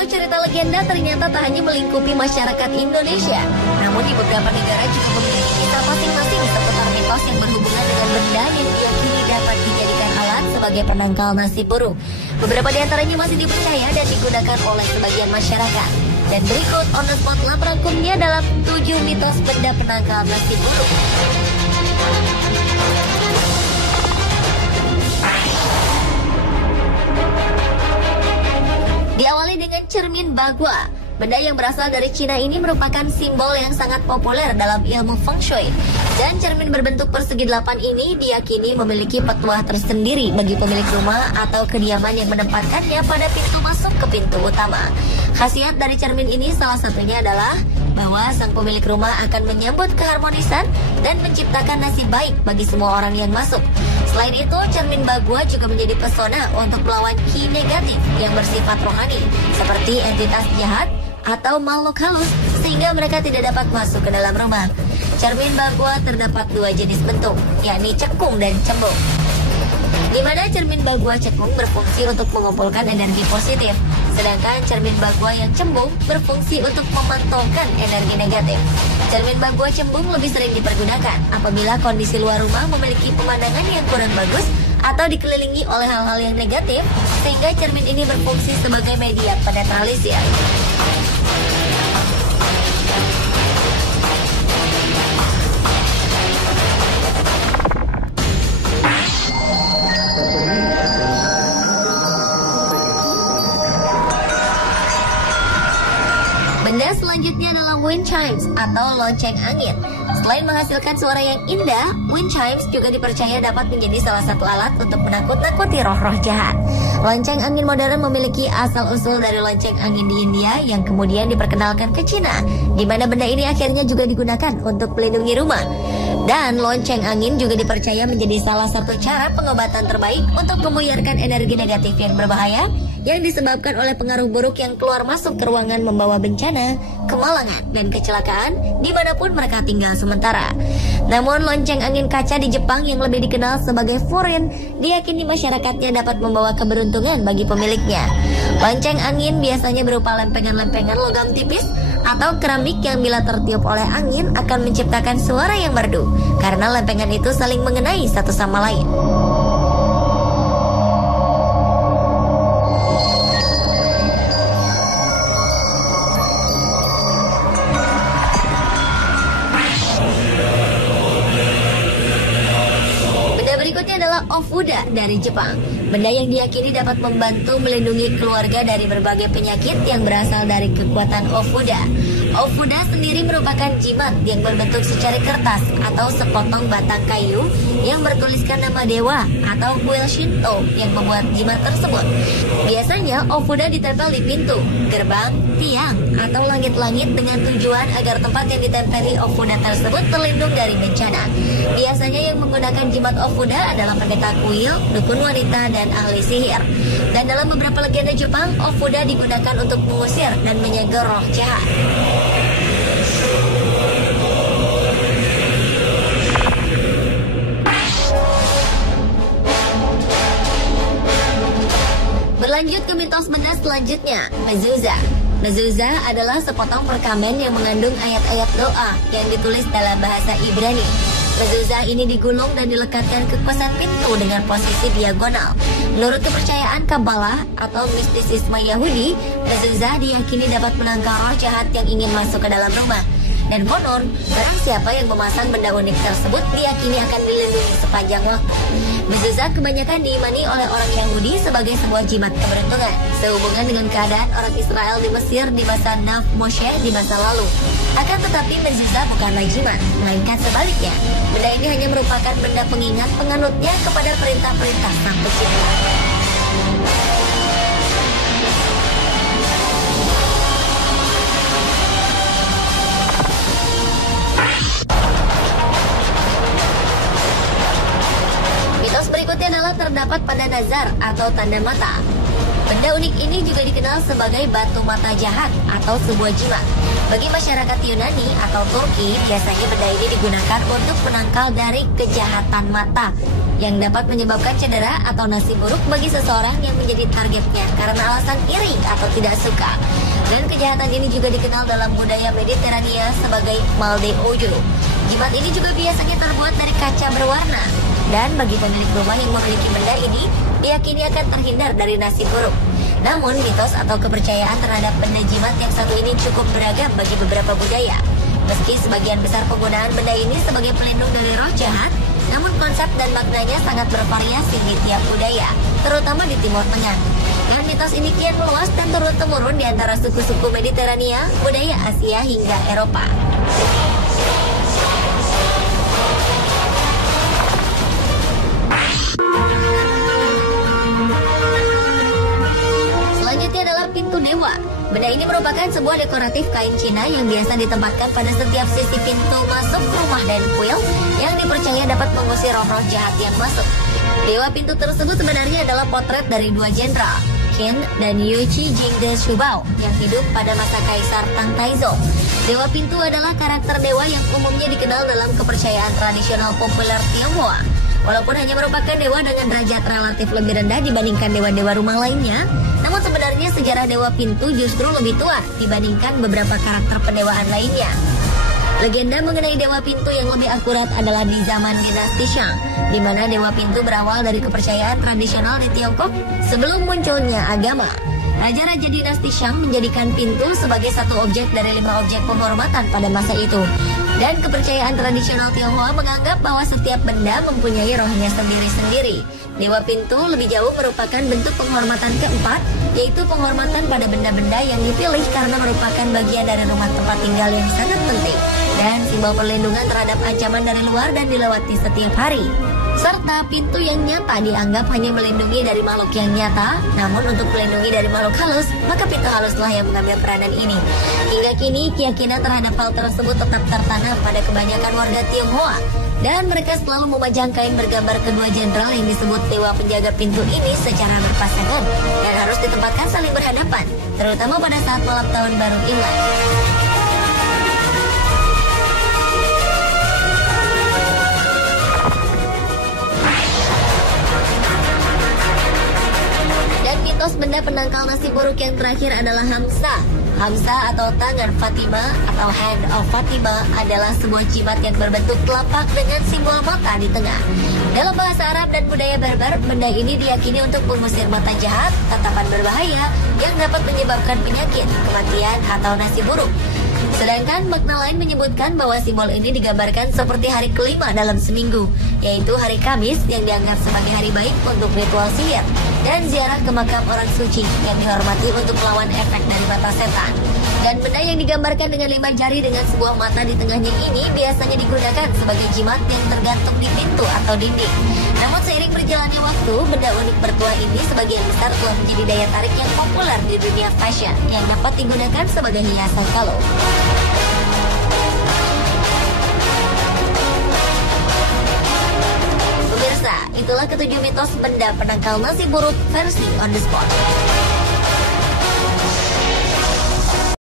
Satu cerita legenda ternyata tak hanya melingkupi masyarakat Indonesia, namun di beberapa negara juga memiliki kisah masing-masing seputar mitos yang berhubungan dengan benda yang diyakini dapat dijadikan alat sebagai penangkal nasib buruk. Beberapa di antaranya masih dipercaya dan digunakan oleh sebagian masyarakat. Dan berikut on the spot lab rangkumnya dalam 7 mitos benda penangkal nasib buruk. Diawali dengan cermin bagua. Benda yang berasal dari Cina ini merupakan simbol yang sangat populer dalam ilmu Feng Shui. Dan cermin berbentuk persegi 8 ini diyakini memiliki petuah tersendiri bagi pemilik rumah atau kediaman yang menempatkannya pada pintu masuk ke pintu utama. Khasiat dari cermin ini salah satunya adalah bahwa sang pemilik rumah akan menyambut keharmonisan dan menciptakan nasib baik bagi semua orang yang masuk. Selain itu, cermin bagua juga menjadi pesona untuk melawan ki negatif yang bersifat rohani, seperti entitas jahat atau makhluk halus, sehingga mereka tidak dapat masuk ke dalam rumah. Cermin bagua terdapat 2 jenis bentuk, yakni cekung dan cembung. Di mana cermin bagua cekung berfungsi untuk mengumpulkan energi positif, sedangkan cermin bagua yang cembung berfungsi untuk memantulkan energi negatif. Cermin bagua cembung lebih sering dipergunakan apabila kondisi luar rumah memiliki pemandangan yang kurang bagus atau dikelilingi oleh hal-hal yang negatif, sehingga cermin ini berfungsi sebagai media penetralisir. Benda selanjutnya adalah wind chimes atau lonceng angin. Selain menghasilkan suara yang indah, wind chimes juga dipercaya dapat menjadi salah satu alat untuk menakut-nakuti roh-roh jahat. Lonceng angin modern memiliki asal-usul dari lonceng angin di India yang kemudian diperkenalkan ke Cina, di mana benda ini akhirnya juga digunakan untuk melindungi rumah. Dan lonceng angin juga dipercaya menjadi salah satu cara pengobatan terbaik untuk membuyarkan energi negatif yang berbahaya yang disebabkan oleh pengaruh buruk yang keluar masuk ke ruangan, membawa bencana, kemalangan, dan kecelakaan dimanapun mereka tinggal sementara. Namun lonceng angin kaca di Jepang yang lebih dikenal sebagai furin diyakini masyarakatnya dapat membawa keberuntungan bagi pemiliknya. Lonceng angin biasanya berupa lempengan-lempengan logam tipis atau keramik yang bila tertiup oleh angin akan menciptakan suara yang merdu karena lempengan itu saling mengenai satu sama lain. Ofuda dari Jepang. Benda yang diyakini dapat membantu melindungi keluarga dari berbagai penyakit yang berasal dari kekuatan Ofuda. Ofuda sendiri merupakan jimat yang berbentuk secari kertas atau sepotong batang kayu yang bertuliskan nama dewa atau kuil Shinto yang membuat jimat tersebut. Biasanya Ofuda ditempel di pintu, gerbang, tiang, atau langit-langit dengan tujuan agar tempat yang ditempeli Ofuda tersebut terlindung dari bencana. Biasanya yang menggunakan jimat Ofuda adalah pendeta kuil, dukun wanita, dan ahli sihir. Dan dalam beberapa legenda Jepang, Ofuda digunakan untuk mengusir dan menyegel roh jahat. Berlanjut ke mitos benda selanjutnya, mezuzah. Mezuzah adalah sepotong perkamen yang mengandung ayat-ayat doa yang ditulis dalam bahasa Ibrani. Mezuzah ini digulung dan dilekatkan ke pesan pintu dengan posisi diagonal. Menurut kepercayaan Kabbalah atau mistisisme Yahudi, mezuzah diyakini dapat menangkal roh jahat yang ingin masuk ke dalam rumah. Dan konon, barang siapa yang memasang benda unik tersebut diyakini akan dilindungi sepanjang waktu. Mezuzah kebanyakan diimani oleh orang Yahudi sebagai sebuah jimat keberuntungan, sehubungan dengan keadaan orang Israel di Mesir di masa Nav Moshe di masa lalu. Akan tetapi mezuzah bukanlah jimat, melainkan sebaliknya. Benda ini hanya merupakan benda pengingat penganutnya kepada perintah-perintah Sang Pencipta. Berikutnya adalah terdapat pada nazar atau tanda mata. Benda unik ini juga dikenal sebagai batu mata jahat atau sebuah jimat. Bagi masyarakat Yunani atau Turki, biasanya benda ini digunakan untuk penangkal dari kejahatan mata yang dapat menyebabkan cedera atau nasib buruk bagi seseorang yang menjadi targetnya karena alasan iri atau tidak suka. Dan kejahatan ini juga dikenal dalam budaya Mediterania sebagai mal de ojo. Jimat ini juga biasanya terbuat dari kaca berwarna. Dan bagi pemilik rumah yang memiliki benda ini, diyakini akan terhindar dari nasib buruk. Namun, mitos atau kepercayaan terhadap benda jimat yang satu ini cukup beragam bagi beberapa budaya. Meski sebagian besar penggunaan benda ini sebagai pelindung dari roh jahat, namun konsep dan maknanya sangat bervariasi di tiap budaya, terutama di Timur Tengah. Dan mitos ini kian meluas dan turun-temurun di antara suku-suku Mediterania, budaya Asia hingga Eropa. Selanjutnya adalah pintu dewa. Benda ini merupakan sebuah dekoratif kain Cina yang biasa ditempatkan pada setiap sisi pintu masuk rumah dan kuil yang dipercaya dapat mengusir roh-roh jahat yang masuk. Dewa pintu tersebut sebenarnya adalah potret dari dua jenderal, Qin dan Yuqi Jingde Shubao, yang hidup pada masa Kaisar Tang Taizong. Dewa pintu adalah karakter dewa yang umumnya dikenal dalam kepercayaan tradisional populer Tionghoa. Walaupun hanya merupakan dewa dengan derajat relatif lebih rendah dibandingkan dewa-dewa rumah lainnya, namun sebenarnya sejarah dewa pintu justru lebih tua dibandingkan beberapa karakter pendewaan lainnya. Legenda mengenai dewa pintu yang lebih akurat adalah di zaman dinasti Shang, di mana dewa pintu berawal dari kepercayaan tradisional di Tiongkok sebelum munculnya agama. Raja-raja dinasti Shang menjadikan pintu sebagai satu objek dari 5 objek penghormatan pada masa itu. Dan kepercayaan tradisional Tionghoa menganggap bahwa setiap benda mempunyai rohnya sendiri-sendiri. Dewa pintu lebih jauh merupakan bentuk penghormatan keempat, yaitu penghormatan pada benda-benda yang dipilih karena merupakan bagian dari rumah tempat tinggal yang sangat penting, dan simbol perlindungan terhadap ancaman dari luar dan dilewati setiap hari. Serta pintu yang nyata dianggap hanya melindungi dari makhluk yang nyata, namun untuk melindungi dari makhluk halus, maka pintu haluslah yang mengambil peranan ini. Hingga kini, keyakinan terhadap hal tersebut tetap tertanam pada kebanyakan warga Tionghoa, dan mereka selalu memajang kain bergambar kedua jenderal yang disebut dewa penjaga pintu ini secara berpasangan, dan harus ditempatkan saling berhadapan, terutama pada saat malam tahun baru Imlek. Mitos benda penangkal nasib buruk yang terakhir adalah Hamsa. Hamsa atau tangan Fatima atau Hand of Fatima adalah sebuah jimat yang berbentuk telapak dengan simbol mata di tengah. Dalam bahasa Arab dan budaya Berber, benda ini diyakini untuk mengusir mata jahat, tatapan berbahaya yang dapat menyebabkan penyakit, kematian, atau nasib buruk. Sedangkan makna lain menyebutkan bahwa simbol ini digambarkan seperti hari kelima dalam seminggu, yaitu hari Kamis yang dianggap sebagai hari baik untuk ritual sihir dan ziarah ke makam orang suci yang dihormati untuk melawan efek dari mata setan. Dan benda yang digambarkan dengan 5 jari dengan sebuah mata di tengahnya ini biasanya digunakan sebagai jimat yang tergantung di pintu atau dinding. Namun seiring berjalannya waktu, benda unik bertuah ini sebagian besar telah menjadi daya tarik yang populer di dunia fashion yang dapat digunakan sebagai hiasan kalung. Pemirsa, itulah ketujuh mitos benda penangkal nasib buruk versi on the spot.